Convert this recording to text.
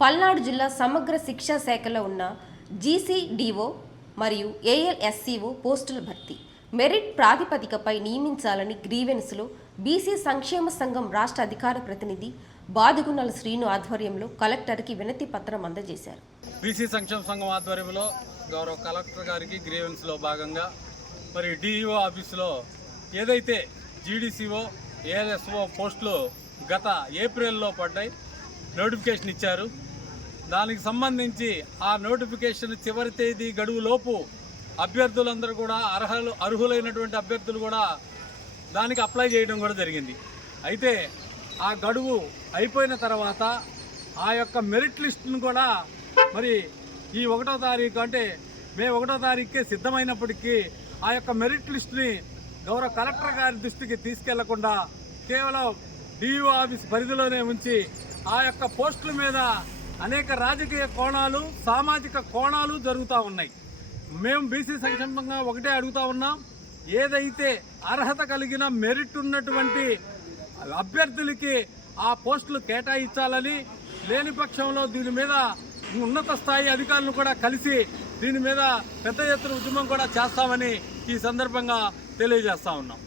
పల్నాడు జిల్లా సమగ్ర శిక్షా శాఖలో ఉన్న జీసీడీఓ మరియు ఏఎల్ఎస్సీఓ పోస్టుల భర్తీ మెరిట్ ప్రాతిపదికపై నియమించాలని గ్రీవెన్స్లో బీసీ సంక్షేమ సంఘం రాష్ట్ర అధికార ప్రతినిధి బాదుగున్నల శ్రీను ఆధ్వర్యంలో కలెక్టర్కి వినతి పత్రం అందజేశారు. బీసీ సంక్షేమ సంఘం ఆధ్వర్యంలో గౌరవ కలెక్టర్ గారికి గ్రీవెన్స్లో భాగంగా మరి డిఈఓ ఆఫీసులో ఏదైతే జీడీసీఓ ఏఎల్ఎస్ఓ పోస్టులు గత ఏప్రిల్లో పడ్డాయి, నోటిఫికేషన్ ఇచ్చారు. దానికి సంబంధించి ఆ నోటిఫికేషన్ చివరి తేదీ గడువులోపు అభ్యర్థులందరూ కూడా అర్హులైనటువంటి అభ్యర్థులు కూడా దానికి అప్లై చేయడం కూడా జరిగింది. అయితే ఆ గడువు అయిపోయిన తర్వాత ఆ యొక్క మెరిట్ లిస్టును కూడా మరి ఈ 1వ తారీఖు అంటే మే 1వ తారీఖుకే సిద్ధమైనప్పటికీ ఆ యొక్క మెరిట్ లిస్టుని గౌరవ కలెక్టర్ గారి దృష్టికి తీసుకెళ్లకుండా కేవలం డిఈఓ ఆఫీస్ పరిధిలోనే ఉంచి ఆ యొక్క పోస్టుల మీద అనేక రాజకీయ కోణాలు, సామాజిక కోణాలు జరుగుతూ ఉన్నాయి. మేము బీసీ సంక్షేమంగా ఒకటే అడుగుతూ ఉన్నాం, ఏదైతే అర్హత కలిగిన మెరిట్ ఉన్నటువంటి అభ్యర్థులకి ఆ పోస్టులు కేటాయించాలని, లేని పక్షంలో దీని మీద ఉన్నత స్థాయి అధికారులను కూడా కలిసి దీని మీద పెద్ద ఎత్తున ఉద్యమం కూడా చేస్తామని ఈ సందర్భంగా తెలియజేస్తా ఉన్నాం.